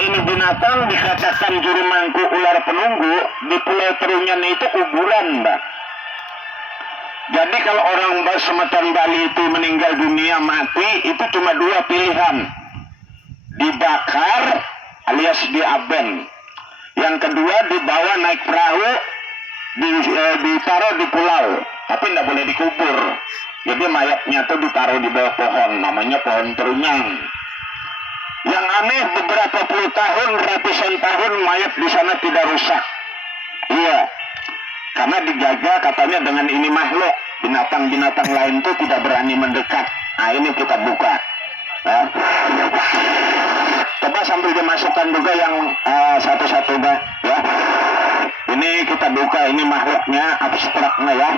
ini binatang dikatakan juru mangku ular penunggu di Pulau Trunyan itu kuburan, Mbak. Jadi kalau orang Semeton Bali itu meninggal dunia mati itu cuma dua pilihan, dibakar alias diaben. Yang kedua dibawa naik perahu, ditaruh di pulau, tapi tidak boleh dikubur. Jadi mayatnya tuh ditaruh di bawah pohon, namanya pohon Trunyan. Yang aneh beberapa puluh tahun, ratusan tahun mayat di sana tidak rusak. Iya, karena dijaga katanya dengan ini makhluk. Binatang-binatang lain tuh tidak berani mendekat. Nah ini kita buka. Ya. Coba sambil dimasukkan juga yang satu-satu, Mbak. Ya. Ini kita buka, ini makhluknya abstraknya ya.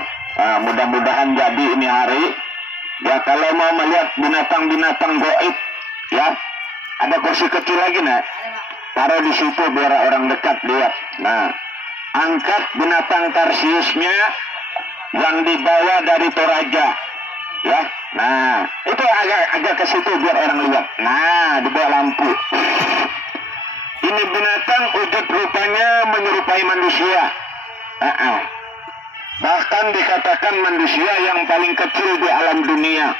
Mudah-mudahan jadi ini hari. Ya kalau mau melihat binatang-binatang goib, ya ada kursi kecil lagi nak. Taruh di situ biar orang dekat lihat. Nah, angkat binatang tarsiusnya yang dibawa dari Toraja. Ya, nah itu agak ke situ biar orang lihat. Nah, di bawah lampu. Ini binatang wujud rupanya menyerupai manusia. Bahkan dikatakan manusia yang paling kecil di alam dunia.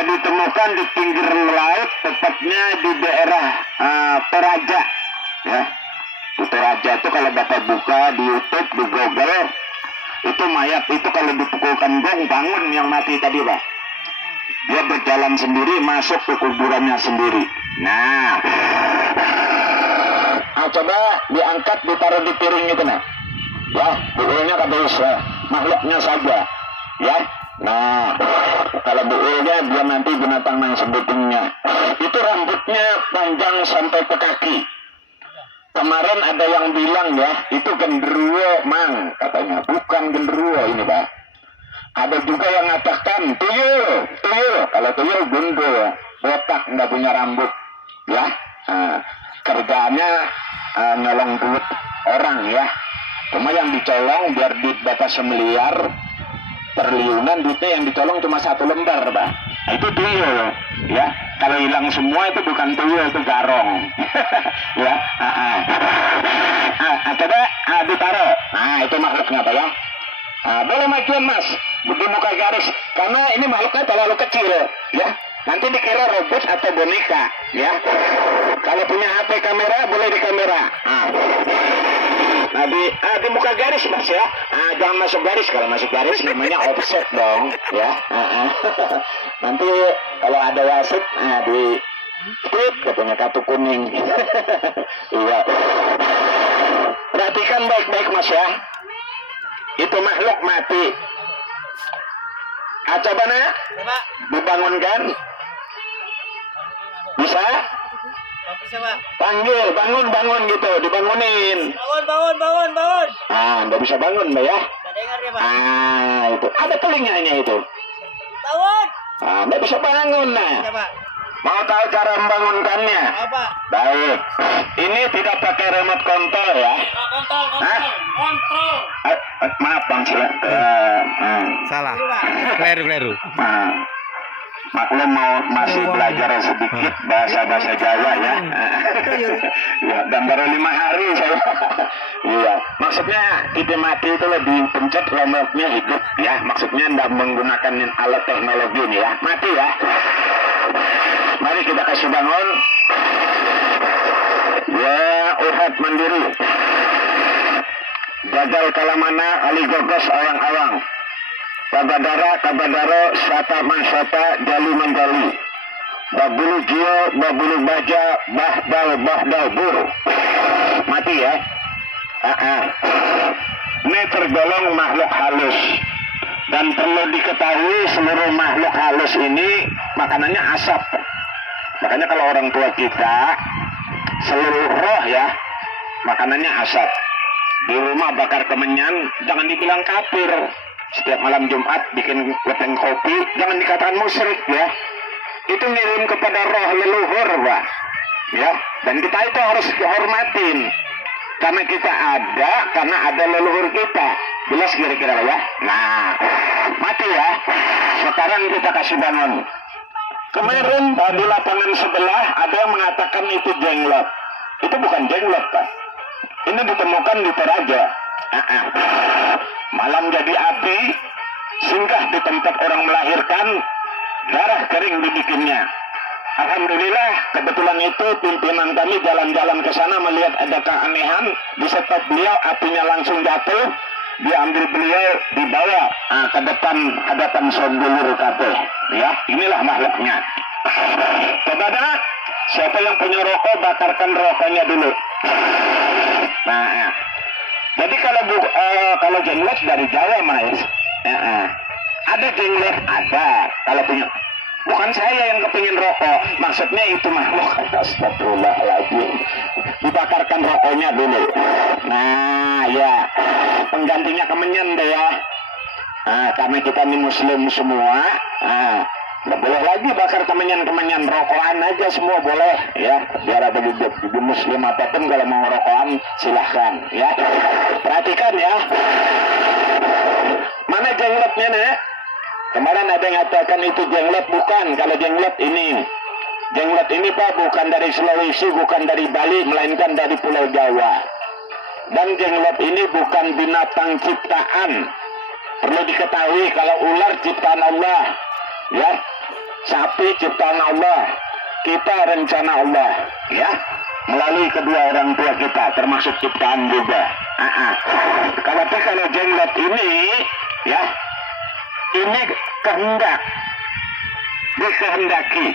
Ditemukan di pinggir laut, tepatnya di daerah Toraja. Ya, di Toraja itu kalau Bapak buka di YouTube, di Google, itu mayat itu kalau dipukulkan gong bangun yang mati tadi, Pak. Dia berjalan sendiri masuk ke kuburannya sendiri. Nah, coba diangkat ditaruh di piring itu nah. Ya, buulnya kada usah, makhluknya saja. Ya, nah kalau buulnya dia nanti binatang yang sebutingnya. Itu rambutnya panjang sampai ke kaki. Kemarin ada yang bilang ya, itu genderuwo mang katanya, bukan genderuwo ini, Pak. Ada juga yang mengatakan tuyul. Kalau tuyul gundul, botak, nggak punya rambut, ya. Kerjaannya nyolong duit orang ya. Cuma yang dicolong biar duit Bapak semiliar triliunan, duitnya yang dicolong cuma 1 lembar, Pak. Nah, itu tuyul, ya. Kalau hilang semua itu bukan tuyul, itu garong. Ya. Coba ditaruh. Nah, itu makhluknya, Pak ya. Boleh majuan, Mas, di muka garis, karena ini makhluknya terlalu kecil, ya. Nanti dikira robot atau boneka, ya. Kalau punya HP kamera, boleh di kamera. Nah, di muka garis, Mas ya. Jangan masuk garis, kalau masuk garis namanya offset dong, ya. Nanti kalau ada wasit, di strip katanya kartu kuning. Iya. Perhatikan baik-baik, Mas ya. Itu makhluk mati. Coba nak, dibangunkan. Bisa? Bisa, Pak. Panggil, bangun gitu, dibangunin. Bangun. Nggak bisa bangun, Mbak ya. Nggak dengar ya, Pak. Itu. Ada telinganya itu. Bangun. Nggak bisa bangun, nah. Ya, Pak. Mau tahu cara membangunkannya? Apa? Baik. Ini tidak pakai remote control ya. Kontrol. Maaf, Bang. Salah. Kleru. Maklum masih belajar sedikit bahasa Jawa ya. Ya, dan baru 5 hari saya. Iya, maksudnya ide mati itu lebih pencet remote-nya hidup ya. Maksudnya tidak menggunakan alat teknologi ini ya. Mati ya. Mari kita kasih bangun. Ya, uhat mandiri. Gagal kalamana ali gogos awang-awang. Kabadaro, sata mansata, jali menjali. Babulu jio, babulu baja, bahdal buru. Mati ya. Ini tergolong makhluk halus. Dan perlu diketahui seluruh makhluk halus ini makanannya asap. Makanya kalau orang tua kita, seluruh roh ya, makanannya asap. Di rumah bakar kemenyan, jangan dibilang kafir. Setiap malam Jumat bikin lepeng kopi, jangan dikatakan musyrik ya. Itu ngirim kepada roh leluhur, Pak. Ya, dan kita itu harus dihormatin. Karena kita ada, karena ada leluhur kita. Jelas kira-kira ya. Nah, mati ya. Sekarang kita kasih bangun. Kemarin di lapangan sebelah ada yang mengatakan itu jenglot. Itu bukan jenglot, Pak. Ini ditemukan di Toraja. Malam jadi api, singgah di tempat orang melahirkan, darah kering dibikinnya. Alhamdulillah, kebetulan itu pimpinan kami jalan-jalan ke sana melihat ada keanehan, di stop beliau, apinya langsung jatuh, diambil beliau, dibawa ke depan hadapan Sondulur Kate. Ya, inilah makhluknya. Coba dah, siapa yang punya rokok, bakarkan rokoknya dulu. Nah, jadi kalau jenglot dari Jawa, Mas. Ada jenglot, ada. Kalau punya, bukan saya yang kepingin rokok, maksudnya itu makhluk. Astagfirullahaladzim. Dibakarkan rokoknya dulu. Nah, ya, penggantinya kemenyan deh ya. Karena kita ini muslim semua, nggak boleh lagi bakar kemenyan-kemenyan, rokokan aja semua boleh ya, biar ada di muslim apapun kalau mau rokokan silahkan ya. Perhatikan ya, mana jenglotnya nih? Kemarin ada yang katakan itu jenglot, bukan. Kalau jenglot ini Pak bukan dari Sulawesi, bukan dari Bali, melainkan dari Pulau Jawa. Dan jenglot ini bukan binatang ciptaan. Perlu diketahui kalau ular ciptaan Allah, ya, sapi ciptaan Allah, kita rencana Allah, ya, melalui kedua orang tua kita, termasuk ciptaan juga. Kalau jenglot ini, ya, ini kehendak, dikehendaki.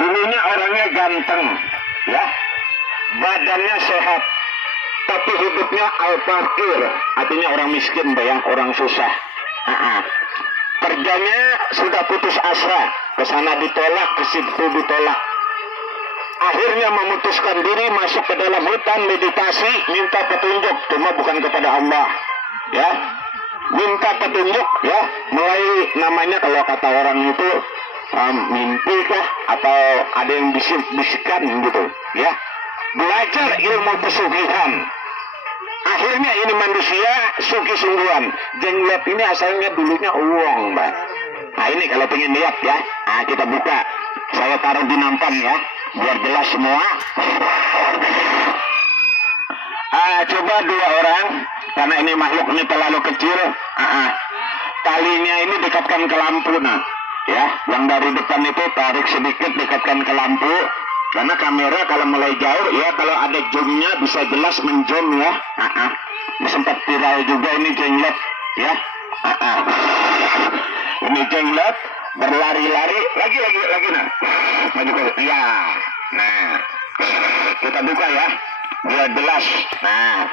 Dulunya orangnya ganteng, ya, badannya sehat, tapi hidupnya al-fakir, artinya orang miskin, bayang orang susah. Kerjanya sudah putus asa, ke sana ditolak, ke situ ditolak. Akhirnya memutuskan diri masuk ke dalam hutan meditasi, minta petunjuk, cuma bukan kepada Allah, ya. Minta petunjuk, ya, mulai namanya kalau kata orang itu mimpi kah atau ada yang bisik-bisikan gitu, ya. Belajar ilmu pesugihan. Akhirnya ini manusia sugi sungguhan. Jenglot ini asalnya dulunya uang, Mbak. Nah ini kalau pengen lihat ya, kita buka. Saya taruh di nampan ya, biar jelas semua. Coba dua orang, karena ini makhluknya terlalu kecil. Talinya ini dekatkan ke lampu, nah, ya. Yang dari depan itu tarik sedikit, dekatkan ke lampu. Karena kamera kalau mulai jauh ya, kalau ada zoomnya bisa jelas menzoom ya. Sempat viral juga ini jenglot ya. Ini jenglot berlari-lari lagi nah. Maju ke ya. Nah, kita buka ya, biar jelas. Nah,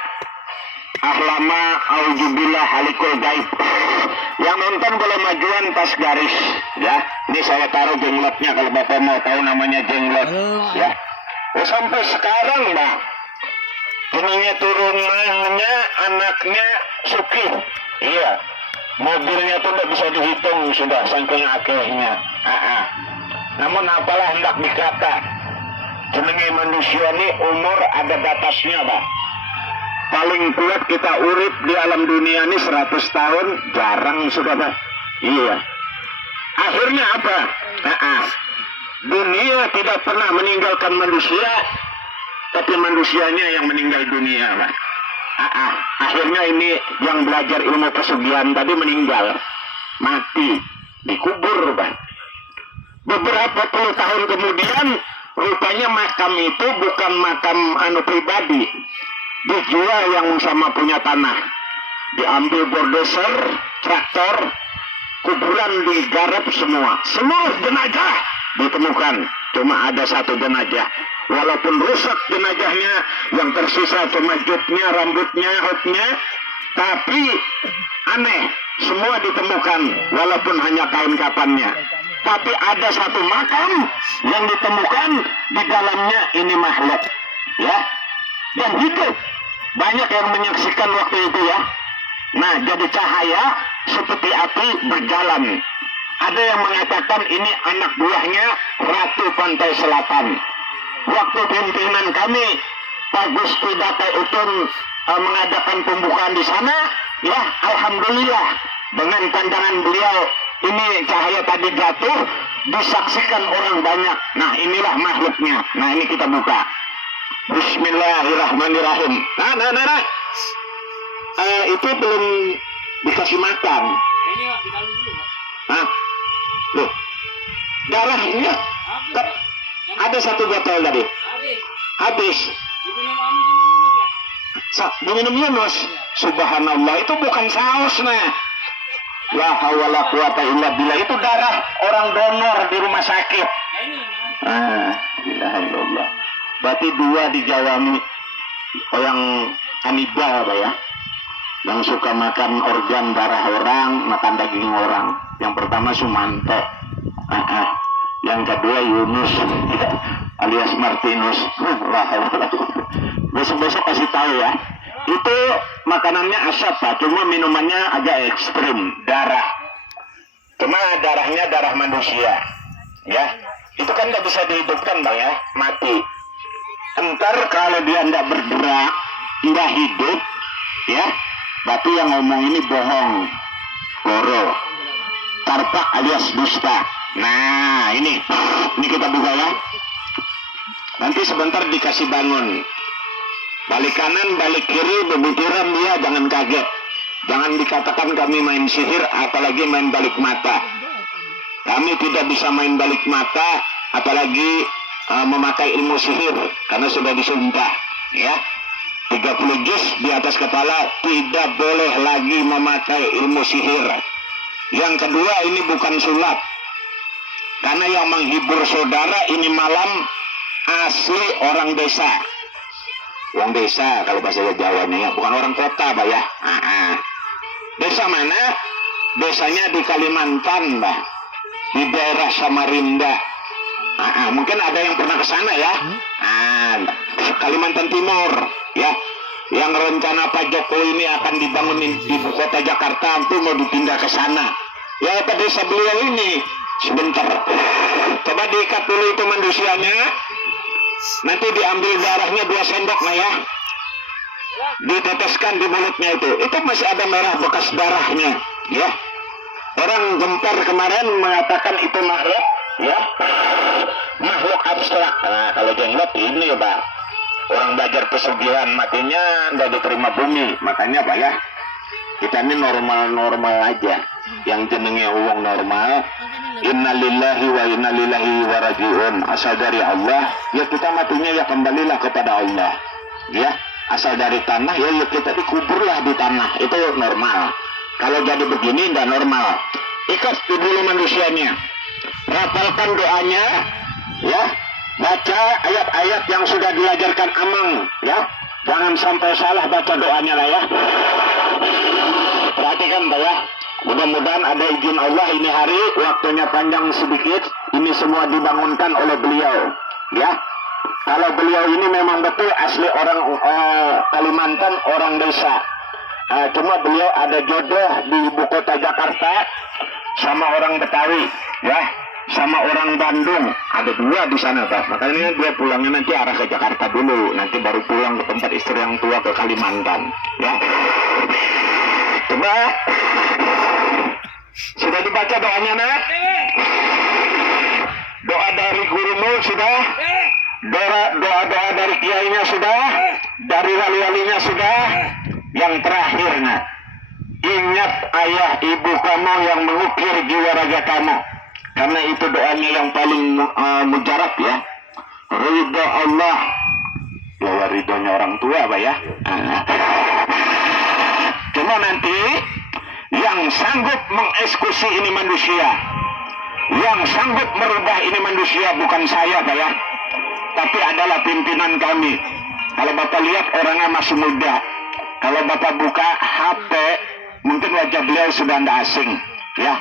ahlama auzubillah halikul gaib. Yang nonton boleh majuan pas garis ya. Ini saya taruh jenglotnya kalau Bapak mau tahu namanya jenglot ya. Sampai sekarang Mbak, ininya turunannya anaknya Suki. Iya. Mobilnya tuh tidak bisa dihitung sudah saking akhirnya. Namun apalah hendak dikata, jenenge manusia ini umur ada batasnya, Pak. Paling kuat kita urip di alam dunia ini 100 tahun, jarang sudah, Pak. Iya. Akhirnya apa? Dunia tidak pernah meninggalkan manusia, tapi manusianya yang meninggal dunia, Pak. Akhirnya ini yang belajar ilmu pesugihan tadi meninggal, mati, dikubur, Pak. Beberapa puluh tahun kemudian, rupanya makam itu bukan makam pribadi, dijual yang sama punya tanah, diambil bulldozer, traktor, kuburan digarap semua, seluruh jenazah ditemukan, cuma ada satu jenazah. Walaupun rusak jenazahnya, yang tersisa cuma jubnya, rambutnya, hotnya, tapi aneh, semua ditemukan, walaupun hanya kain kapannya. Tapi ada satu makam yang ditemukan, di dalamnya ini makhluk, ya, dan hidup. Banyak yang menyaksikan waktu itu ya. Nah, jadi cahaya seperti api berjalan. Ada yang mengatakan ini anak buahnya Ratu Pantai Selatan. Waktu pimpinan kami Pak Gusti Datai Utun mengadakan pembukaan di sana, ya alhamdulillah dengan pandangan beliau ini cahaya tadi jatuh, disaksikan orang banyak. Nah, inilah makhluknya. Nah, ini kita buka. Bismillahirrahmanirrahim. Nah. Itu belum dikasih makan. Ini Pak, dikali dulu Pak. Hah? Loh, darahnya Habis Kak, Pak. ada satu botol tadi. Habis. Habis. Diminum Ami sama Yunus Pak. Diminum Yunus. Subhanallah, itu bukan saus, nah. La haula wala quwata illa billah. Itu darah orang donor di rumah sakit. Nah ini. Nah. Alhamdulillah. Berarti dua di Jawa ini yang kanibal apa ya? Yang suka makan organ darah orang, makan daging orang. Yang pertama Sumanto. Yang kedua Yunus alias Martinus. Besok-besok kasih tahu ya. Itu makanannya asap Pak, cuma minumannya agak ekstrim, darah. Cuma darahnya darah manusia, ya. Itu kan nggak bisa dihidupkan Bang ya, mati. Entar kalau dia nggak bergerak, nggak hidup, ya, berarti yang ngomong ini bohong, loro, tarpak alias dusta. Nah ini kita buka ya. Nanti sebentar dikasih bangun. Balik kanan, balik kiri, bebutiran dia, jangan kaget. Jangan dikatakan kami main sihir, apalagi main balik mata. Kami tidak bisa main balik mata, apalagi memakai ilmu sihir, karena sudah disumpah. Ya, 30 juz di atas kepala, tidak boleh lagi memakai ilmu sihir. Yang kedua, ini bukan sulap. Karena yang menghibur saudara ini malam asli orang desa. Orang desa kalau bahasa Jawanya ya, bukan orang kota Pak ya. Desa mana? Desanya di Kalimantan Pak, di daerah Samarinda. Mungkin ada yang pernah ke sana ya. Kalimantan Timur ya. Yang rencana Pak Jokowi ini akan dibangun di ibu kota Jakarta, itu mau dipindah ke sana. Ya ke desa beliau ini. Sebentar. Coba diikat dulu itu manusianya. Nanti diambil darahnya 2 sendok nah ya. Diteteskan di mulutnya itu masih ada merah bekas darahnya ya. Orang Gempar kemarin mengatakan itu makhluk ya, makhluk abstrak. Nah kalau jenglot ini Pak, orang belajar pesugihan matinya nggak diterima bumi. Makanya Pak ya, kita ini normal aja, yang jenenge uang normal. Innalillahi wa innalillahi wa rajiun. Asal dari Allah, ya kita matinya ya kembalilah kepada Allah. Ya, asal dari tanah ya kita dikuburlah di tanah. Itu normal. Kalau jadi begini nggak normal. Ikat dulu manusianya. Rapalkan doanya, ya. Baca ayat-ayat yang sudah diajarkan Amang, ya. Jangan sampai salah baca doanya lah ya. Perhatikan Pak ya. Mudah-mudahan ada izin Allah ini hari waktunya panjang sedikit. Ini semua dibangunkan oleh beliau, ya. Kalau beliau ini memang betul asli orang Kalimantan, orang desa. Cuma beliau ada jodoh di ibu kota Jakarta sama orang Betawi, ya, sama orang Bandung. Ada 2 di sana Pak. Makanya dia pulangnya nanti arah ke Jakarta dulu, nanti baru pulang ke tempat istri yang tua ke Kalimantan, ya. Coba. Sudah dibaca doanya nak? Doa dari gurumu sudah? Doa-doa dari kiainya sudah? Dari wali-walinya sudah? Yang terakhirnya, ingat ayah ibu kamu yang mengukir jiwa raga kamu. Karena itu doanya yang paling mujarab ya. Ridho Allah. Ya ridhonya orang tua Pak ya. Cuma nanti yang sanggup mengeksekusi ini manusia, yang sanggup merubah ini manusia bukan saya Pak ya, tapi adalah pimpinan kami. Kalau Bapak lihat orangnya masih muda. Kalau Bapak buka HP, mungkin wajah beliau sudah tidak asing. Ya,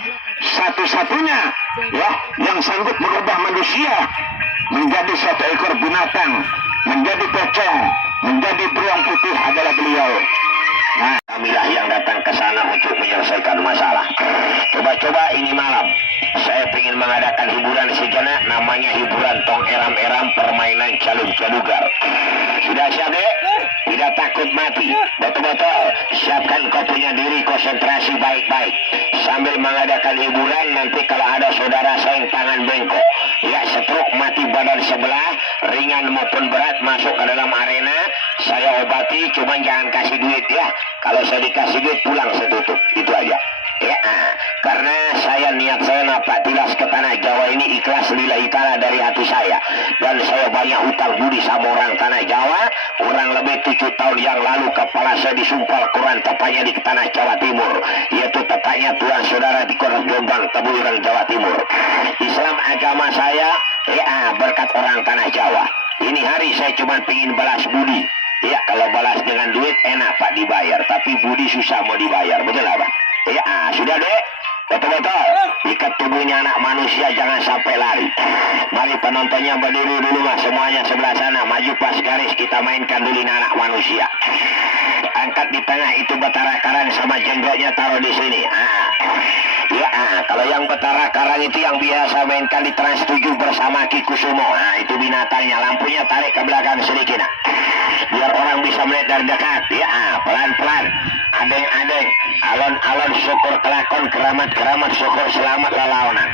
satu-satunya ya yang sanggup merubah manusia menjadi suatu ekor binatang, menjadi pocong, menjadi beruang putih adalah beliau. Nah, kamilah yang datang ke sana untuk menyelesaikan masalah. Coba-coba ini malam saya ingin mengadakan hiburan sejenak, namanya hiburan tong eram-eram permainan calung calugar. Sudah siap dek? tidak takut mati. Betul-betul siapkan kau punya diri, konsentrasi baik-baik sambil mengadakan hiburan. Nanti kalau ada saudara saya yang tangan bengkok, ya stroke, mati badan sebelah, ringan maupun berat, masuk ke dalam arena, saya obati, cuma jangan kasih duit ya. Kalau saya dikasih duit pulang saya tutup, itu aja. Ya, karena niat saya napak tilas ke tanah Jawa ini ikhlas lillahi ta'ala dari hati saya, dan saya banyak hutang budi sama orang tanah Jawa. Kurang lebih 7 tahun yang lalu kepala saya disumpal Quran tepatnya di tanah Jawa Timur, yaitu tepatnya Tuhan Saudara di Kota Jombang, Tebuireng, Jawa Timur. Islam agama saya, ya berkat orang tanah Jawa. Ini hari saya cuma ingin balas budi. Ya, kalau balas dengan duit enak Pak dibayar, tapi budi susah mau dibayar, betul apa? Ya, sudah deh. Betul-betul ikat tubuhnya anak manusia, jangan sampai lari. Mari penontonnya berdiri dulu mas, semuanya sebelah sana, maju pas garis, kita mainkan dulu anak manusia. Angkat di tengah itu batara karang sama jenggotnya taruh di sini. Ya, kalau yang batara karang itu yang biasa mainkan di Trans 7 bersama Ki Kusumo. Itu binatangnya, lampunya tarik ke belakang sedikit. Biar orang bisa melihat dari dekat. Ya, pelan-pelan. Adeng-adeng, alon-alon syukur kelakon, keramat-keramat syukur selamat lalaonan.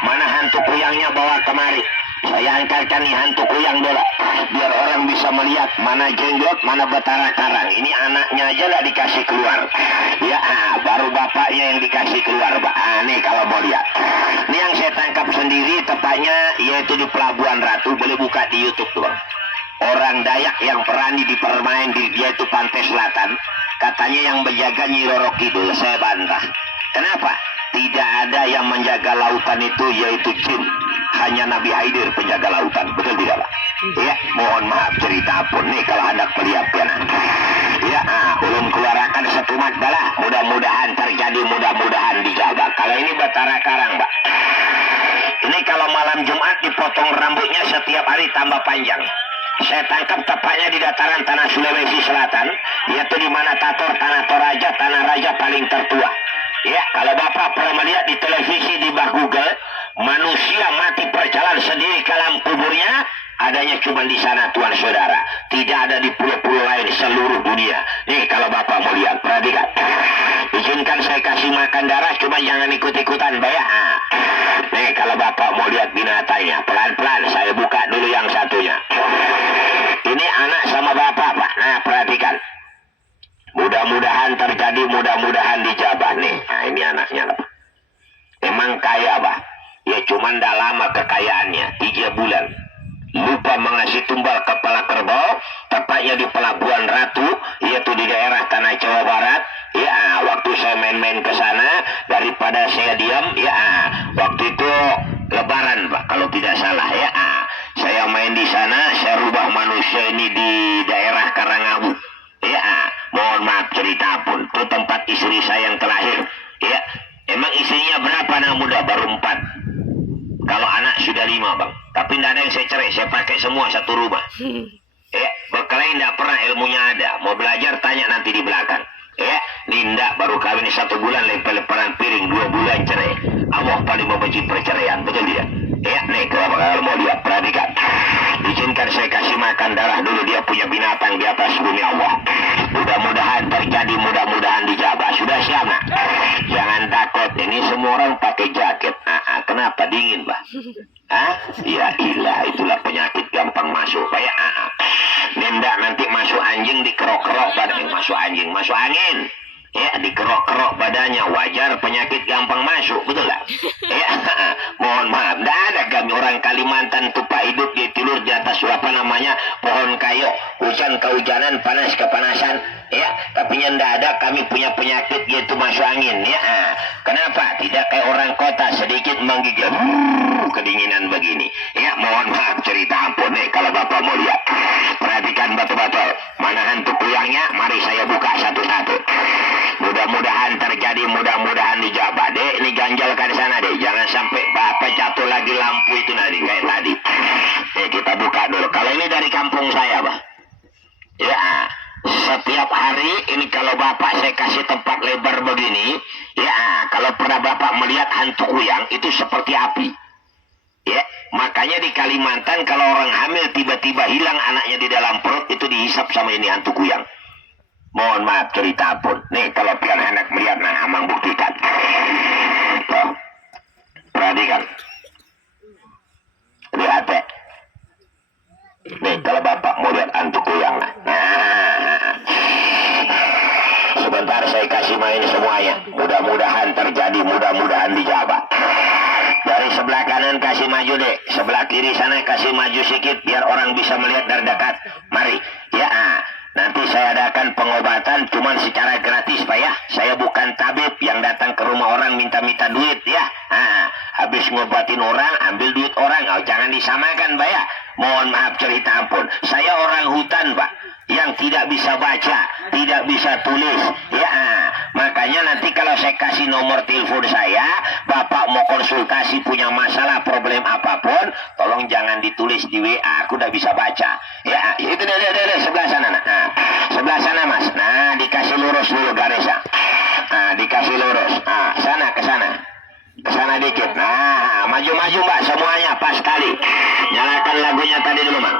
Mana hantu kuyangnya bawa kemari. Saya angkatkan nih hantu kuyang dulu, biar orang bisa melihat mana jenggot, mana batara karang. Ini anaknya aja lah dikasih keluar. Ya, baru bapaknya yang dikasih keluar, Pak. Nih kalau mau lihat. Ini yang saya tangkap sendiri tepatnya yaitu di Pelabuhan Ratu, boleh buka di YouTube tuh, Bang. Orang Dayak yang berani dipermain di yaitu Pantai Selatan. Katanya yang menjaga Nyi Roro Kidul, saya bantah. Kenapa? Tidak ada yang menjaga lautan itu yaitu jin. Hanya Nabi Haidir penjaga lautan, betul tidak Pak? Ya, mohon maaf cerita pun nih kalau ada pelihapan. Ya, belum keluarkan setumat bala. Mudah-mudahan terjadi, mudah-mudahan dijaga. Kalau ini batara karang, Pak. Ini kalau malam Jumat dipotong rambutnya setiap hari tambah panjang. Saya tangkap tepatnya di dataran tanah Sulawesi Selatan, yaitu di mana Tator, tanah Toraja, tanah raja paling tertua. Ya, kalau Bapak pernah melihat di televisi di bawah Google, manusia mati berjalan sendiri ke alam kuburnya, adanya cuma di sana Tuhan Saudara. Tidak ada di pulau-pulau lain seluruh dunia. Nih kalau Bapak mau lihat, perhatikan. Izinkan saya kasih makan darah, cuma jangan ikut-ikutan bayar. Nih kalau Bapak mau lihat binatangnya, pelan-pelan saya buka dulu yang satunya. Ini anak sama Bapak, Pak. Nah, perhatikan. Mudah-mudahan terjadi, mudah-mudahan dijabah nih. Nah, ini anaknya, Pak. Emang kaya, Pak. Ya cuman dah lama kekayaannya, 3 bulan. Lupa mengasih tumbal kepala kerbau, tepatnya di Pelabuhan Ratu, yaitu di daerah Tanah Jawa Barat. Ya, waktu saya main-main ke sana, daripada saya diam, ya, waktu itu Lebaran, Pak, kalau tidak salah, ya, saya main di sana, saya rubah manusia ini di daerah Karangabu. Ya, mohon maaf cerita pun, itu tempat istri saya yang terakhir. Ya, emang istrinya berapa anak muda? Baru 4. Kalau anak sudah 5, Bang. Tapi tidak ada yang saya cerai, saya pakai semua satu rumah. Ya, berkelahi tidak pernah, ilmunya ada. Mau belajar tanya nanti di belakang. Ya, Ninda baru kawin 1 bulan lempar-lemparan piring, 2 bulan cerai. Allah paling membenci perceraian, betul tidak? Ya, nih kalau mau lihat, perhatikan. Izinkan saya kasih makan darah dulu, dia punya binatang di atas bumi Allah. Mudah-mudahan terjadi, mudah-mudahan dijabah. Sudah siap, nak? Jangan takut, ini semua orang pakai jaket. Kenapa dingin, Pak? Ya ilah, itulah penyakit gampang masuk. Kayak Ninda nanti masuk anjing dikerok-kerok badan, masuk anjing, masuk angin. Ya, dikerok-kerok badannya, wajar penyakit gampang masuk, betul tak? Ya, mohon maaf, tidak ada kami orang Kalimantan tupak hidup di tidur di atas apa namanya pohon kayu, hujan kehujanan, panas kepanasan. Ya, tapi yang tidak ada, kami punya penyakit yaitu masuk angin. Ya, kenapa? Tidak kayak orang kota sedikit menggigil, kedinginan begini. Ya, mohon maaf cerita ampun nih kalau Bapak mau lihat. Perhatikan betul-betul mana hantu kuyangnya, mari saya buka satu-satu. Mudah-mudahan terjadi, mudah-mudahan dijabah. Dek, ini ganjalkan sana deh, jangan sampai Bapak jatuh lagi lampu itu nanti kayak tadi. Kita buka dulu. Kalau ini dari kampung saya, Pak. Ya, setiap hari ini kalau Bapak saya kasih tempat lebar begini, ya, kalau pernah Bapak melihat hantu kuyang itu seperti api. Ya, makanya di Kalimantan kalau orang hamil tiba-tiba hilang anaknya di dalam perut, itu hisap sama ini hantu kuyang. Mohon maaf cerita pun. Nih kalau pian hendak melihat, nah amang buktikan. Tuh. Perhatikan. Lihat ya. Nih kalau bapak mau lihat hantu kuyang. Nah. Sebentar saya kasih main semuanya. Mudah-mudahan terjadi, mudah-mudahan dijawab. Dari sebelah kanan kasih maju deh. Sebelah kiri sana kasih maju sedikit biar orang bisa melihat dari dekat. Mari. Ya. Nanti saya adakan pengobatan cuman secara gratis Pak ya. Saya bukan tabib yang datang ke rumah orang minta-minta duit ya. Habis ngobatin orang ambil duit orang. Oh, jangan disamakan Pak ya. Mohon maaf cerita ampun. Saya orang hutan Pak, yang tidak bisa baca, tidak bisa tulis ya. Makanya nanti kalau saya kasih nomor telepon saya, Bapak mau konsultasi punya masalah problem apapun, tolong jangan ditulis di WA, aku udah bisa baca ya. Itu deh sebelah sana. Nah, sebelah sana Mas. Nah, dikasih lurus dulu garisnya. Nah, dikasih lurus. Nah, sana ke sana. Ke sana dikit. Nah, maju-maju Mbak semuanya pas kali. Nyalakan lagunya tadi dulu, Mang.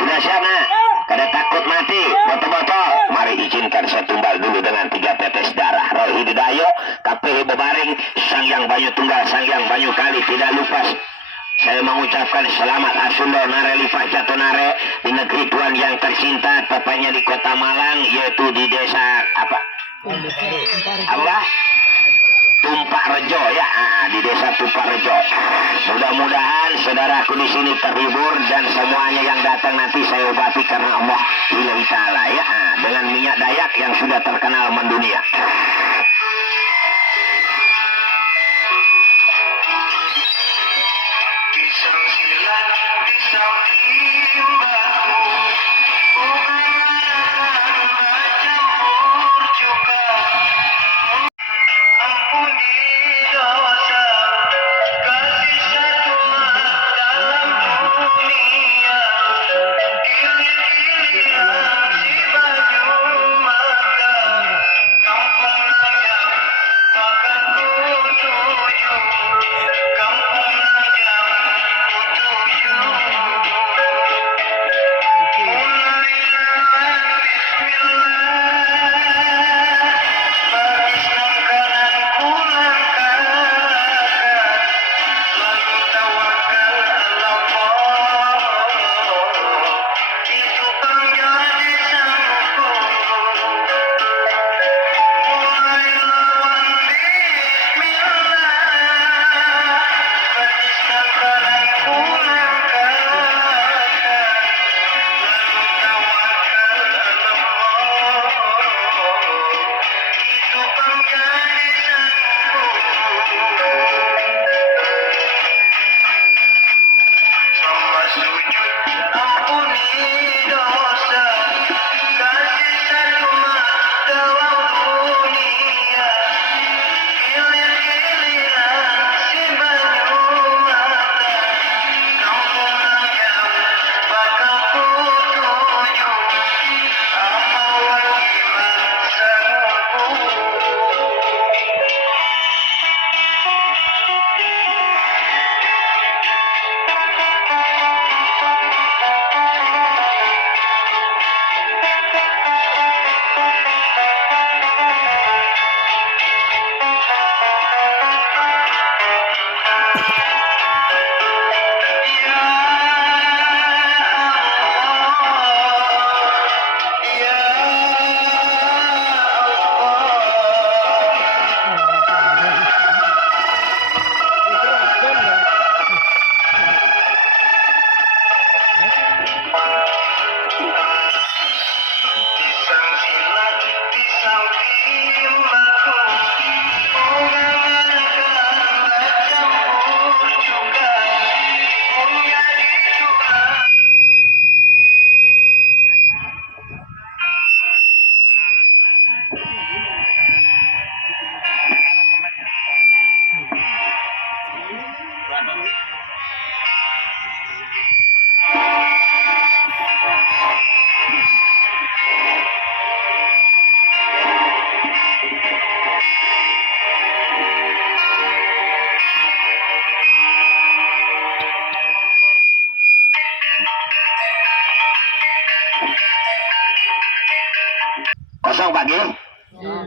Sudah siap, Nak? Kada takut mati, botol-botol. Mari izinkan saya tumbal dulu dengan 3 tetes darah. Roh hididayo, kapehe bebaring, Sangyang Banyu Tunggal, Sangyang Banyu Kali. Tidak lupa saya mengucapkan selamat Asundo Nare Lipat Jatuh Nare di negeri Tuhan yang tercinta, tepatnya di Kota Malang, yaitu di desa apa? Tumpak Rejo ya, di desa Tumpak Rejo. Mudah-mudahan saudaraku di sini terhibur dan semuanya yang datang nanti saya obati karena Allah Lillahi Ta'ala ya, dengan minyak Dayak yang sudah terkenal mendunia. Pisang silat, pisang timbangku, bukan bercampur juga. Ampuni dosa, kasih satu dalam dunia. Pilih-pilihan si baju maka kampung najam bahkan ku tuju. Kampung najam ku tuju. Mulailah bismillah. Baris langkaran ku langkahkan, lalu tawakal ala Allah. Itu penjadi sangku. Mulai lawan bismillah. Baris langkaran ku langkahkan, lalu tawakal ala Allah. Itu penjadi sangku. Sama sujud ampuni dosa, kasih satu dalam dunia. Pilih-pilihan si banyu mata, kampung najam bakal ku tuju. Amal wajiban sanggup.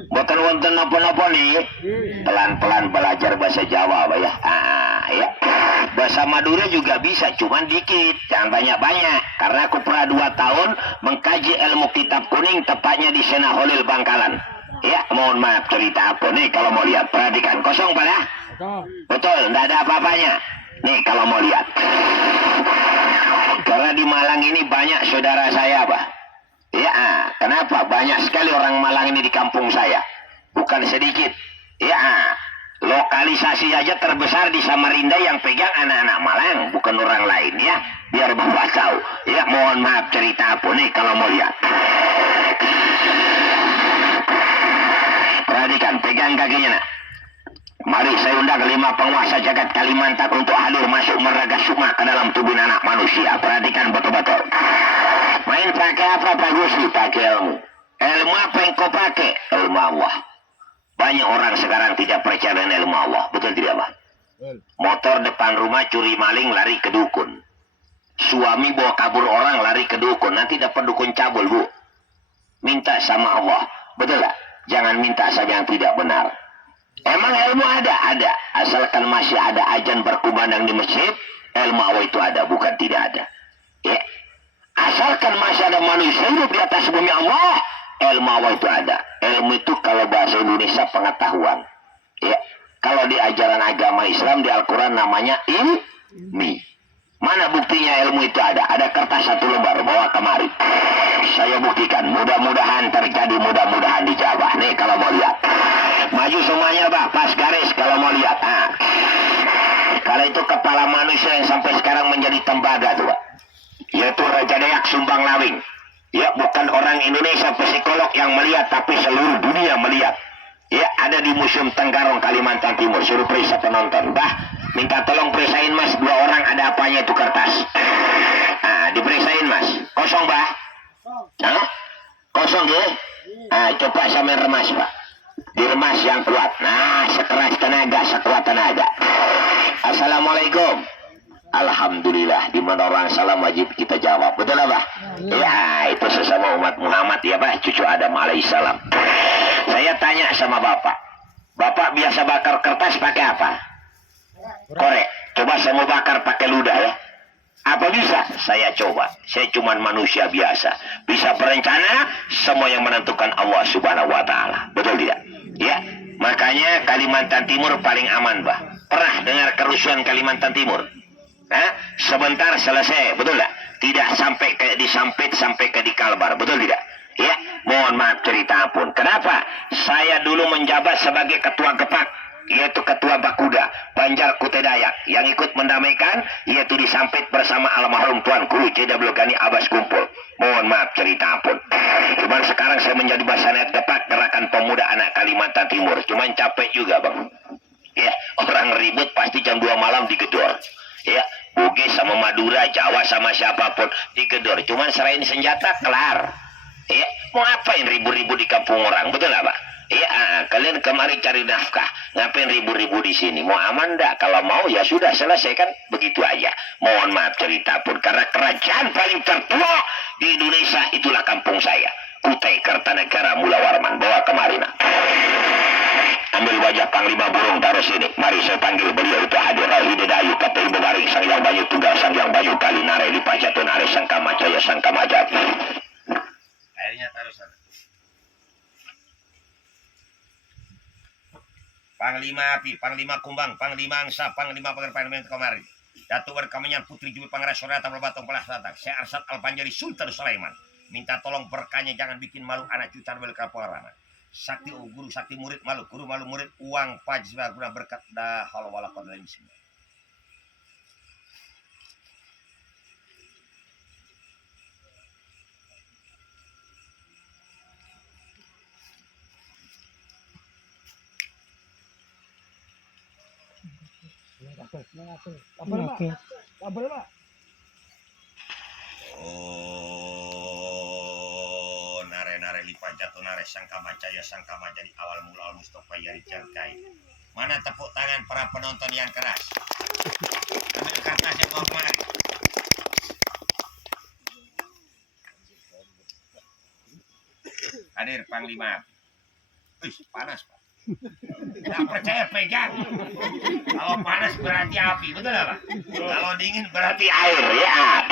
Boten wonten napa-napa nih. Pelan-pelan belajar bahasa Jawa, Pak ya. Ya. Bahasa Madura juga bisa, cuman dikit, jangan banyak-banyak. Karena aku pernah 2 tahun mengkaji ilmu kitab kuning, tepatnya di Senaholil Bangkalan. Ya, mohon maaf cerita apa nih kalau mau lihat. Perhatikan, kosong Pak ya. Betul, nggak ada apa-apanya. Nih kalau mau lihat. Karena di Malang ini banyak saudara saya, Pak. Ya, kenapa? Banyak sekali orang Malang ini di kampung saya. Bukan sedikit. Ya, lokalisasi aja terbesar di Samarinda yang pegang anak-anak Malang, bukan orang lain ya. Biar Bapak tahu. Ya, mohon maaf cerita apa nih kalau mau lihat. Perhatikan, pegang kakinya nak. Mari saya undang 5 penguasa jagat Kalimantan untuk hadir masuk meraga sukma ke dalam tubuh anak manusia. Perhatikan betul-betul. Main pakai apa Pak Gusti? Pakai ilmu. Ilmu apa yang kau pakai? Ilmu Allah. Banyak orang sekarang tidak percaya dengan ilmu Allah. Betul tidak Pak? Motor depan rumah curi maling lari ke dukun. Suami bawa kabur orang lari ke dukun. Nanti dapat dukun cabul Bu. Minta sama Allah. Betul tak? Jangan minta saja yang tidak benar. Emang ilmu ada? Ada. Asalkan masih ada ajan berkumandang di masjid, ilmu Allah itu ada, bukan tidak ada. Ya. Asalkan masih ada manusia hidup di atas bumi Allah, ilmu Allah itu ada. Ilmu itu kalau bahasa Indonesia pengetahuan. Ya. Kalau di ajaran agama Islam di Al-Quran namanya ilmi. Mana buktinya ilmu itu ada? Ada kertas 1 lembar, bawa kemari. Saya buktikan, mudah-mudahan terjadi, mudah-mudahan dijabah. Nih kalau mau lihat. Maju semuanya Pak, pas garis kalau mau lihat. Kalau itu kepala manusia yang sampai sekarang menjadi tembaga tuh Pak. Yaitu Raja Dayak Sumbang Lawing. Ya, bukan orang Indonesia psikolog yang melihat, tapi seluruh dunia melihat. Ya, ada di Museum Tenggarong Kalimantan Timur. Suruh periksa penonton. Bah, minta tolong periksain Mas, 2 orang ada apanya itu kertas. Diperiksain Mas. Kosong Bah? Kosong ya? Coba sampai remas Pak. Diremas yang kuat. Nah, sekeras tenaga, sekuat tenaga. Assalamualaikum. Alhamdulillah, di mana orang salam wajib kita jawab. Betul lah Pak? Ya, itu sesama umat Muhammad ya Pak, cucu Adam alaihissalam. Saya tanya sama Bapak. Bapak biasa bakar kertas pakai apa? Korek. Coba saya mau bakar pakai ludah ya. Apa bisa? Saya coba. Saya cuma manusia biasa. Bisa berencana, semua yang menentukan Allah Subhanahu wa taala. Betul tidak? Ya. Makanya Kalimantan Timur paling aman, Bah. Pernah dengar kerusuhan Kalimantan Timur? Sebentar selesai, betul tidak? Tidak sampai ke disampit, sampai ke dikalbar, betul tidak? Ya, mohon maaf cerita pun. Kenapa? Saya dulu menjabat sebagai ketua Gepak, yaitu ketua Bakuda, Banjar Kutai Dayak, yang ikut mendamaikan, yaitu disampit bersama almarhum Tuan Guru C.W. Gani Abbas Kumpul. Mohon maaf cerita pun. Cuman sekarang saya menjadi Basanet Gepak, Gerakan Pemuda Anak Kalimantan Timur. Cuman capek juga Bang. Ya, orang ribut pasti jam 2 malam digedor. Ya, Bugis sama Madura, Jawa sama siapapun digedor. Cuman serahin senjata kelar. Ya, mau apain ribu-ribu di kampung orang, betul nggak Pak? Ya, kalian kemari cari nafkah, ngapain ribu-ribu di sini? Mau aman enggak? Kalau mau ya sudah selesai kan, begitu aja. Mohon maaf cerita pun, karena kerajaan paling tertua di Indonesia itulah kampung saya, Kutai Kartanegara Mula Warman. Bawa kemari nak. Ambil wajah Panglima Burung, taruh sini. Mari saya panggil beliau itu hadir. Rahi Dedayu, kata Ibu Garing, Sang Yang Bayu Tunggal, Sang Yang Bayu Kali Nare Lipajatu Nare Sangka Macaya Sangka Majat. Airnya taruh sana. Panglima Api, Panglima Kumbang, Panglima Angsa, Panglima Panglima kemarin. Datuk Berkamenyan Putri Jubi Pangeran Sorata Berbatong Pelas Datang. Saya Arsad Alpanjari Sultan Sulaiman. Minta tolong berkahnya jangan bikin malu anak cucu Bel Kapolrana. Sakti guru, sakti murid malu, guru malu murid, uang pajak guna berkat dah halau wala qadra bismillah. Oh, nare lipat jatuh nare sangka macaya sangka majadi awal mula al Mustafa Yari Jarkai. Mana tepuk tangan para penonton yang keras? Ambil kertas yang mau kemari. Hadir Panglima. Panas, Pak. Nggak percaya pegang. Kalau panas berarti api, betul nggak, Pak? Kalau dingin berarti air ya.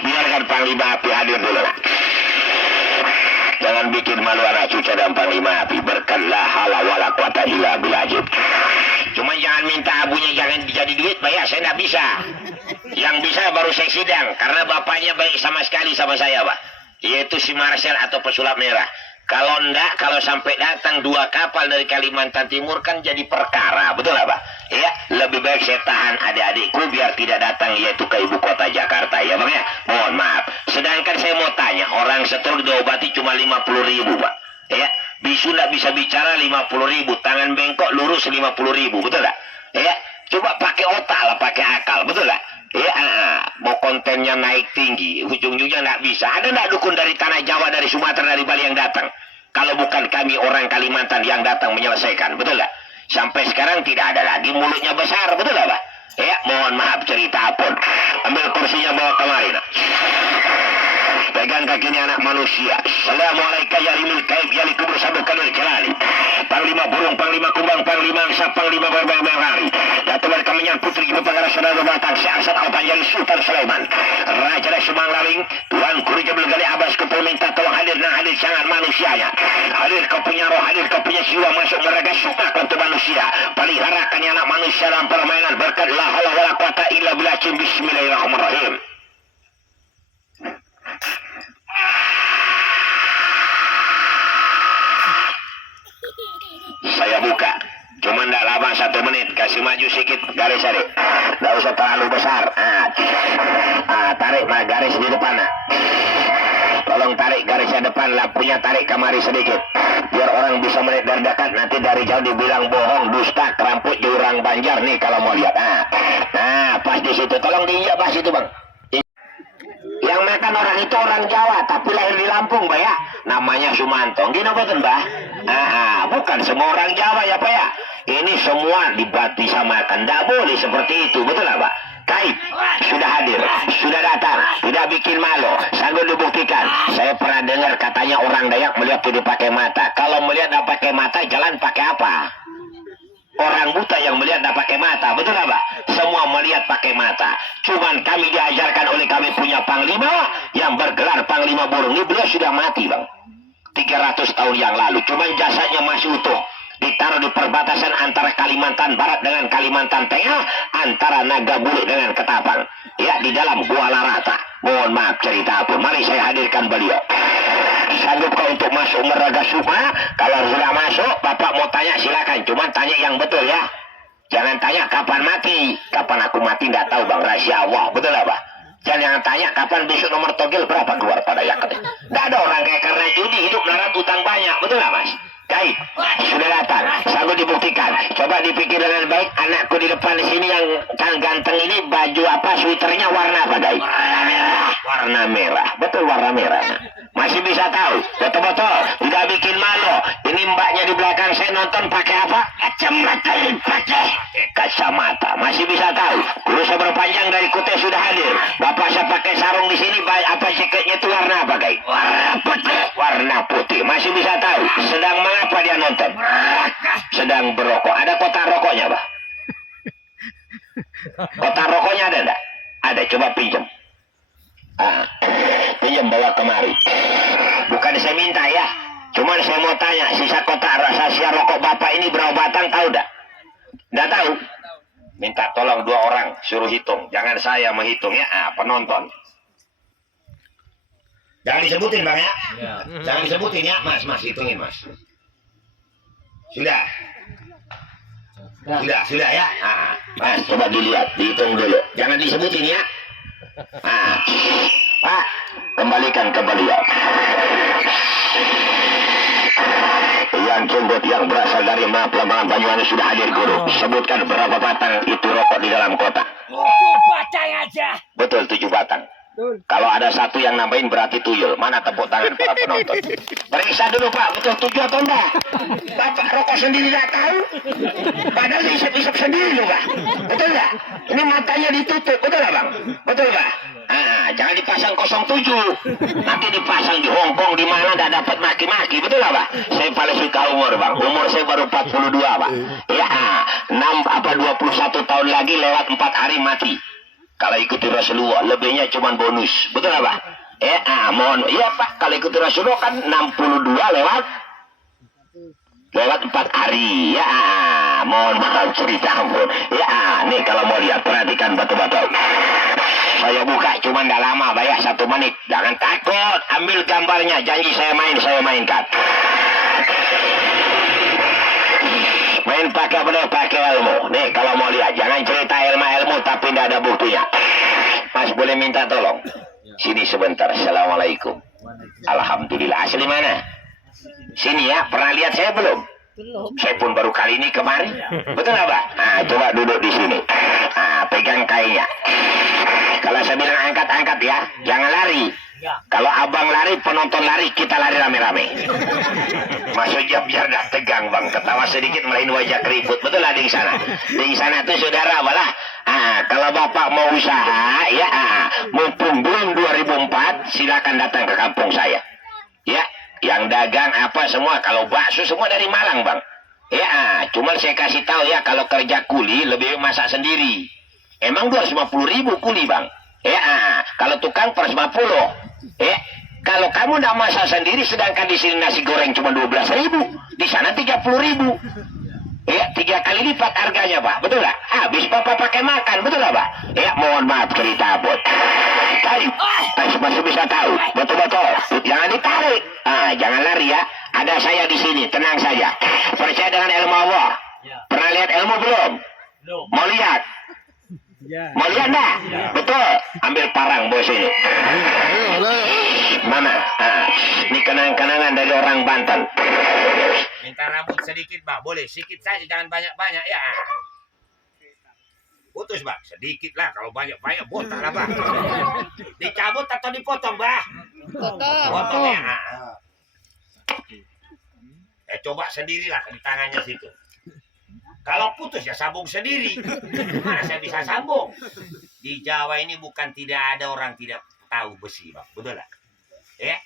Biarkan Panglima Api hadir dulu. Jangan bikin malu anak cucu dan Panglima Api. Berkatlah hala wala quwata illa billah. Cuma jangan minta abunya jangan jadi duit, Pak ya. Saya nggak bisa. Yang bisa baru saya sidang karena bapaknya baik sama sekali sama saya, Pak. Yaitu si Marcel atau pesulap merah. Kalau enggak, kalau sampai datang 2 kapal dari Kalimantan Timur kan jadi perkara, betul nggak, Pak? Ya, lebih baik saya tahan adik-adikku biar tidak datang yaitu ke ibu kota Jakarta, ya Bang ya. Mohon maaf. Sedangkan saya mau tanya, orang stroke diobati cuma 50.000, Pak. Ya, bisu nggak bisa bicara 50.000, tangan bengkok lurus 50.000, betul nggak? Ya, coba pakai otak lah, pakai akal, betul nggak? Ya, mau kontennya naik tinggi, ujung-ujungnya nggak bisa. Ada nggak dukun dari tanah Jawa, dari Sumatera, dari Bali yang datang? Kalau bukan kami orang Kalimantan yang datang menyelesaikan, betul nggak? Sampai sekarang tidak ada lagi, mulutnya besar, betul nggak, Pak? Ya, mohon maaf cerita apun. Ambil kursinya bawa kemari, nak. Pegang kakinya anak manusia. Assalamualaikum ya limul kaib ya likubur sabu kanul jalali. Panglima burung, Panglima kumbang, Panglima angsa, Panglima berbang-bang. Datuk Berkamenyan Putri Ibu Pengarah Saudara Batang Syahsat Al-Panjari Sultan Sulaiman Raja Sumang Laling Tuan Guru Jabal Gali Abbas Kepul minta tolong hadir nah hadir sangat manusianya. Hadir kau punya roh, hadir kau punya jiwa masuk meraga suka untuk manusia. Peliharakan anak manusia dalam permainan berkat la haula wala quwata illa billah. Bismillahirrahmanirrahim. Saya buka, cuma tidak lama 1 menit. Kasih maju sedikit garis adik, tidak usah terlalu besar. Tarik garis di depan. Tolong tarik garisnya depan, lampunya tarik kemari sedikit, biar orang bisa melihat dari dekat. Nanti dari jauh dibilang bohong, dusta, keramput, jurang Banjar nih kalau mau lihat. Pas di situ, tolong diinjak pas itu bang. Yang makan orang itu orang Jawa, tapi lahir di Lampung, Pak ya. Namanya Sumanto. Gini betul, Mbah? Bukan semua orang Jawa ya, Pak ya. Ini semua bisa makan. Tidak boleh seperti itu, betul nggak, Pak? Kaib sudah hadir, sudah datang, tidak bikin malu, sanggup dibuktikan. Saya pernah dengar katanya orang Dayak melihat tidak pakai mata. Kalau melihat tidak pakai mata, jalan pakai apa? Orang buta yang melihat tidak pakai mata, betul nggak, Pak? Semua melihat pakai mata. Cuman kami diajarkan oleh kami punya Panglima yang bergelar Panglima Burung. Ini beliau sudah mati, Bang. 300 tahun yang lalu. Cuman jasadnya masih utuh. Ditaruh di perbatasan antara Kalimantan Barat dengan Kalimantan Tengah, antara Nagabulu dengan Ketapang. Ya, di dalam Gua Larata. Mohon maaf cerita apa. Mari saya hadirkan beliau. Sanggup kau untuk masuk Meraga Sukma? Kalau sudah masuk, Bapak mau tanya silakan. Cuman tanya yang betul ya. Jangan tanya kapan mati. Kapan aku mati nggak tahu, Bang. Rahasia Allah. Betul lah, Pak? Jangan tanya kapan besok nomor togel berapa keluar pada yang kedua. Nggak ada orang kayak karena judi hidup melarat utang banyak. Betul lah, Mas? Gaib sudah datang, sanggup dibuktikan. Coba dipikir dengan baik, anakku di depan sini yang ganteng ini baju apa, sweaternya warna apa, Gaib? Warna merah, betul warna merah. Masih bisa tahu, betul-betul, tidak bikin malu. Ini mbaknya di belakang saya nonton pakai apa? Kacamata, pakai kacamata. Masih bisa tahu, kurusnya berpanjang dari Kutai sudah hadir. Bapak saya pakai sarung di sini, apa jaketnya itu warna apa, Gaib? Warna putih. Warna putih, masih bisa tahu. Sedang mengapa dia nonton? Sedang berokok. Ada kotak rokoknya, Pak? Kotak rokoknya ada enggak? Ada, coba pinjam. Pinjam bawa kemari. Bukan saya minta ya. Cuman saya mau tanya, sisa kotak rahasia rokok Bapak ini berapa batang, tahu enggak? Enggak tahu? Minta tolong 2 orang suruh hitung. Jangan saya menghitung ya, penonton. Jangan disebutin, Bang ya. Jangan disebutin ya, Mas hitungin, Mas. Sudah ya. Mas coba dilihat, dihitung dulu. Jangan disebutin ya. Pak, kembalikan ke beliau. Yang jenggot yang berasal dari Pelabangan Banyuwangi sudah hadir, Guru. Sebutkan berapa batang itu rokok di dalam kotak. 7 batang aja. Betul, 7 batang. Kalau ada 1 yang nambahin berarti tuyul. Mana tepuk tangan para penonton? Periksa dulu, Pak, betul 7 atau enggak? Bapak rokok sendiri nggak tahu. Padahal isep-isep sendiri loh, Pak. Betul nggak? Ini matanya ditutup, betul nggak, Bang? Betul, Pak? jangan dipasang 07. Nanti dipasang di Hongkong di mana nggak dapat maki-maki, betul nggak Pak? Saya paling suka umur Bang. Umur saya baru 42 Pak. Ya, 21 tahun lagi lewat 4 hari mati. Kalau ikuti Rasulullah, lebihnya cuma bonus, betul nggak Pak? Ya, mohon, iya Pak. Kalau ikuti Rasulullah kan 62 lewat 4 hari. Ya, mohon maaf cerita ampun. Ya, nih kalau mau lihat perhatikan betul-betul. Saya buka cuma nggak lama, bayar 1 menit. Jangan takut, ambil gambarnya. Janji saya mainkan. Main pakai benar, pakai ilmu. Nih kalau mau lihat, jangan cerita ilmu tapi tidak ada buktinya. Mas boleh minta tolong? Sini sebentar. Assalamualaikum. Alhamdulillah. Asli mana? Sini ya. Pernah lihat saya belum? Saya pun baru kali ini kemarin. Betul nggak Pak? Nah, coba duduk di sini. Nah, pegang kainnya. Kalau saya bilang angkat ya, jangan lari. Kalau abang lari, penonton lari, kita lari rame-rame. Maksudnya biar gak tegang Bang. Ketawa sedikit melain wajah keriput. Betul lah di sana. Di sana tuh saudara balah. Kalau bapak mau usaha, ya, mumpung belum 2004, silakan datang ke kampung saya. Ya. Yang dagang apa semua, kalau bakso semua dari Malang Bang. Ya, cuma saya kasih tahu ya, kalau kerja kuli lebih masak sendiri. Emang 250.000 kuli Bang. Ya, kalau tukang 150. Ya, kalau kamu tidak masak sendiri, sedangkan di sini nasi goreng cuma 12.000, di sana 30.000. Ya, 3 kali lipat harganya Pak, betul nggak? Habis Bapak pakai makan, betul nggak Pak? Ya, mohon maaf cerita bot. Tarik, masih bisa tahu, betul-betul. Jangan ditarik, jangan lari ya. Ada saya di sini, tenang saja. Percaya dengan ilmu Allah. Pernah lihat ilmu belum? Mau lihat? Mau lihat dah? Betul. Ambil parang bos ini. Mana? Ini kenang-kenangan dari orang Banten. Minta rambut sedikit, Pak. Boleh, sedikit saja, jangan banyak-banyak ya. Putus, Pak. Sedikit lah, kalau banyak-banyak botak lah, Pak. Dicabut atau dipotong, Pak? Potong ya. Coba sendirilah di tangannya situ. Kalau putus ya sambung sendiri. Mana saya bisa sambung? Di Jawa ini bukan tidak ada orang tidak tahu besi, Pak. Betul lah? Ya.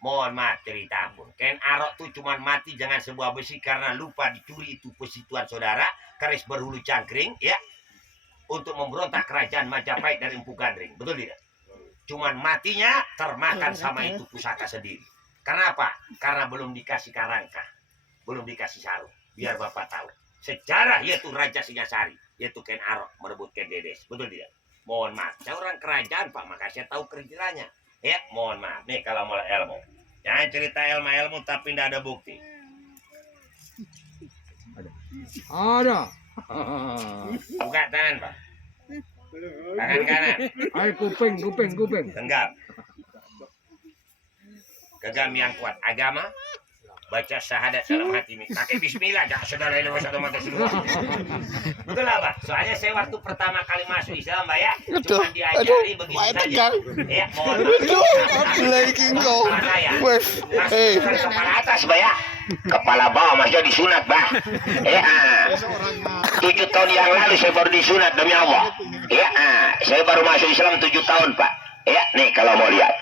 Mohon maaf cerita pun. Ken Arok tuh cuma mati jangan sebuah besi karena lupa dicuri itu besi tuan saudara, keris berhulu cangkring, ya. Untuk memberontak kerajaan Majapahit dari Empu Gandring. Betul tidak? Cuman matinya termakan sama itu pusaka sendiri. Karena apa? Karena belum dikasih karangka. Belum dikasih sarung. Biar Bapak tahu. Sejarah yaitu Raja Singasari. Yaitu Ken Arok merebut Ken Dedes. Betul tidak? Mohon maaf. Saya orang kerajaan Pak. Maka saya tahu kerjanya. Ya, mohon maaf. Nih kalau mau ilmu. Jangan cerita ilmu tapi tidak ada bukti. Ada. Buka tangan, Pak. Tangan kanan. Ayo kuping. Genggam. Genggam yang kuat. Agama. Baca syahadat dalam hati ini. Pakai bismillah. Jangan saudara ini satu mata semua. Betul lah, Pak. Soalnya saya waktu pertama kali masuk Islam, Pak ya. Cuma diajari begitu saja. Ya, mohon maaf. Lagi kingkong. Masukkan kepala atas, Pak ya. Kepala bawah masih disunat, Pak. 7 tahun yang lalu saya baru disunat demi Allah. Ya, saya baru masuk Islam 7 tahun, Pak. Ya, nih kalau mau lihat.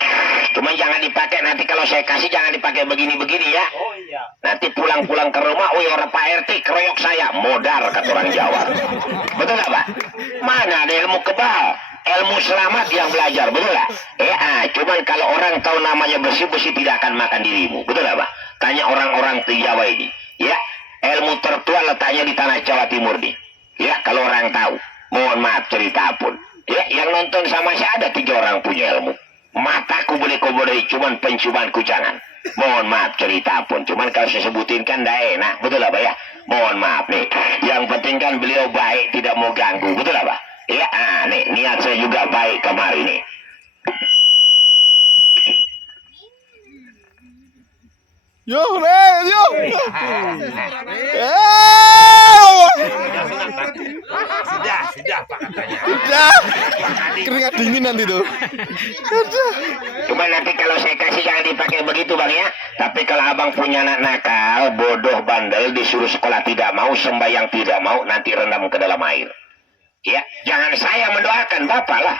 Cuma jangan dipakai nanti kalau saya kasih jangan dipakai begini-begini ya. Oh iya. Nanti pulang-pulang ke rumah, orang Pak RT keroyok saya, modar kata orang Jawa. Betul nggak Pak? Mana ada ilmu kebal, ilmu selamat yang belajar, betul nggak? Cuman kalau orang tahu namanya besi-besi tidak akan makan dirimu, betul nggak Pak? Tanya orang-orang di Jawa ini, ya ilmu tertua letaknya di tanah Jawa Timur nih. Ya kalau orang tahu, mohon maaf cerita pun. Ya, yang nonton sama saya ada 3 orang punya ilmu. Mataku boleh kobodohi, cuman penciumanku jangan. Mohon maaf cerita pun. Cuman kalau saya sebutin kan dah enak. Betul lah Pak ya? Mohon maaf nih. Yang penting kan beliau baik, tidak mau ganggu. Betul lah Pak? Ya, nih niat saya juga baik kemarin nih. Yo. Sudah Pak katanya. Udah. Keringat dingin nanti tuh. Cuma nanti kalau saya kasih jangan dipakai begitu Bang ya. Tapi kalau abang punya anak nakal, bodoh, bandel, disuruh sekolah tidak mau, sembahyang tidak mau, nanti rendam ke dalam air. Ya, jangan saya mendoakan Bapak lah.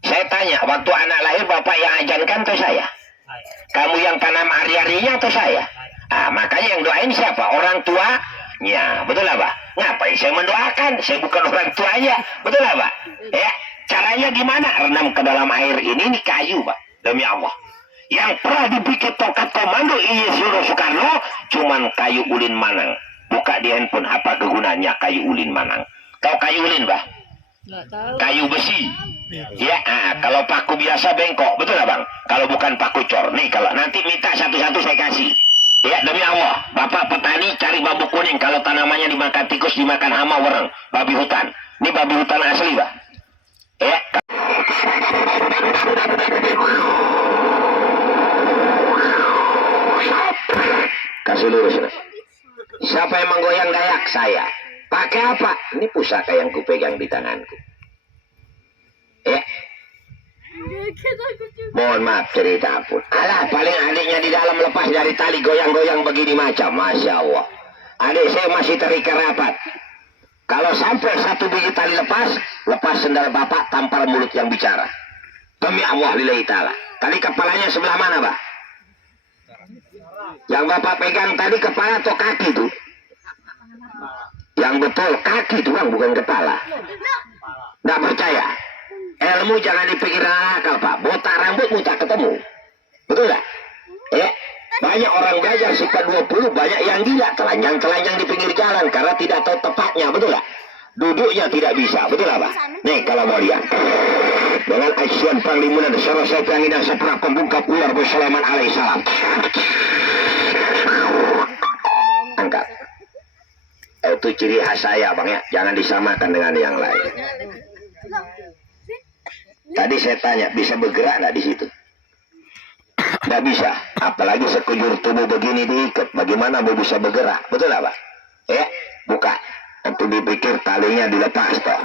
Saya tanya, waktu anak lahir bapak yang ajankan atau saya? Kamu yang tanam ari-arinya atau saya? Makanya yang doain siapa? Orang tuanya. Betul lah, Pak? Ngapain saya mendoakan? Saya bukan orang tuanya. Betul lah, Pak? Ya, caranya gimana? Renam ke dalam air ini kayu, Pak. Demi Allah. Yang pernah dibikin tongkat komando Insinyur Soekarno cuman kayu ulin manang. Buka di handphone apa kegunaannya kayu ulin manang. Tahu kayu ulin, Pak? Kayu besi. Ya, kalau paku biasa bengkok, betul lah, Bang? Kalau bukan paku cor. Nih, kalau nanti minta satu-satu saya kasih. Ya, demi Allah, Bapak petani cari bambu kuning. Kalau tanamannya dimakan tikus, dimakan hama, wereng, babi hutan. Ini babi hutan asli, Pak. Ya. Kasih lurus. Siapa yang menggoyang dayak? Saya. Pakai apa? Ini pusaka yang kupegang di tanganku. Ya. Mohon maaf cerita pun. Alah, paling adiknya di dalam lepas dari tali goyang-goyang begini macam. Masya Allah. Adik saya masih terikat rapat. Kalau sampai satu biji tali lepas sendal bapak tampar mulut yang bicara. Demi Allah lillahi ta'ala. Tali kepalanya sebelah mana, Pak? Yang bapak pegang tadi kepala atau kaki tuh? Yang betul kaki tuh, Bang, bukan kepala. Nggak percaya? Ilmu jangan dipikir akal, Pak. Botak rambut mutak ketemu. Betul nggak? Ya. Banyak orang belajar sifat 20, banyak yang gila. Telanjang-telanjang di pinggir jalan karena tidak tahu tepatnya. Betul nggak? Duduknya tidak bisa. Betul nggak, Pak? Nih, kalau mau lihat. Dengan asyuan panglimunan selesai penginan seperah pembungkap ular berselamat alaihissalam. Angkat. Itu ciri khas saya, Bang, ya. Jangan disamakan dengan yang lain. Tadi saya tanya, bisa bergerak nggak di situ? Nggak bisa. Apalagi sekujur tubuh begini diikat. Bagaimana mau bisa bergerak? Betul nggak, Pak? Ya, buka. Nanti dipikir talinya dilepas, toh.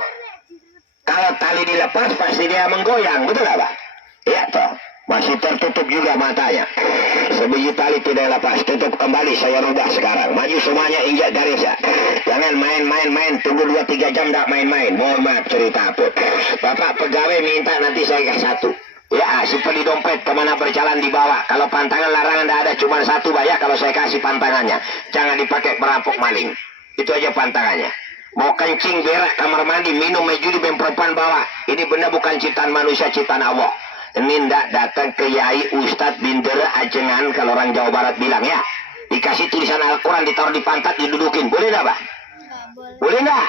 Kalau tali dilepas, pasti dia menggoyang. Betul nggak, Pak? Ya, toh. Masih tertutup juga matanya. Sebiji tali tidak lepas. Tutup kembali, saya rubah sekarang. Maju semuanya, injak garis ya. Jangan main-main. Tunggu 2-3 jam tidak main-main. Mohon maaf cerita apa. Bapak pegawai minta nanti saya kasih satu. Ya, simpan di dompet. Kemana berjalan dibawa. Kalau pantangan larangan tidak ada. Cuma satu, banyak kalau saya kasih pantangannya. Jangan dipakai perampok maling. Itu aja pantangannya. Mau kencing, berak, kamar mandi, minum, judi, perempuan bawa. Ini benda bukan ciptaan manusia, ciptaan Allah. Ini ndak datang ke Yai Ustadz Bindera Ajengan kalau orang Jawa Barat bilang ya. Dikasih tulisan Al-Quran ditaruh di pantat didudukin. Boleh nggak, Pak? Boleh nggak?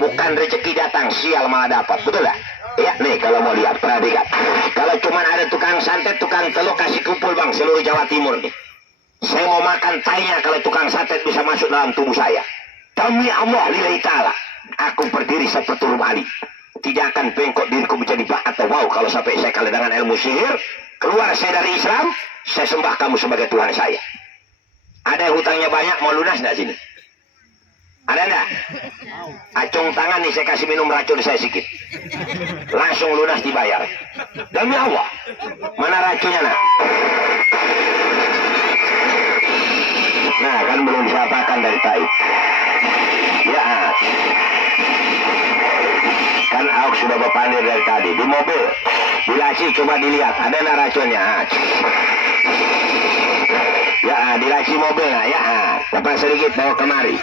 Bukan rezeki datang, sial malah dapat. Betul nggak? Ya, nih kalau mau lihat, perhatikan. Kalau cuma ada tukang santet, tukang telur kasih kumpul, Bang, seluruh Jawa Timur nih. Saya mau makan tainya kalau tukang santet bisa masuk dalam tubuh saya. Demi Allah lillahi ta'ala. Aku berdiri seperti Ali. Tidak akan bengkok diriku menjadi bak atau wow kalau sampai saya kalah dengan ilmu sihir. Keluar saya dari Islam, saya sembah kamu sebagai Tuhan saya. Ada yang hutangnya banyak, mau lunas nggak sini? Ada nggak? Acung tangan nih, saya kasih minum racun saya sedikit. Langsung lunas dibayar. Demi Allah. Mana racunnya, nak? Nah, kan belum disapakan dari tadi. Ya. Kan Auk sudah berpandir dari tadi. Di mobil. Di laci coba dilihat. Ada nggak racunnya? Ya, di laci mobil. Ya. Dapat sedikit bawa kemari.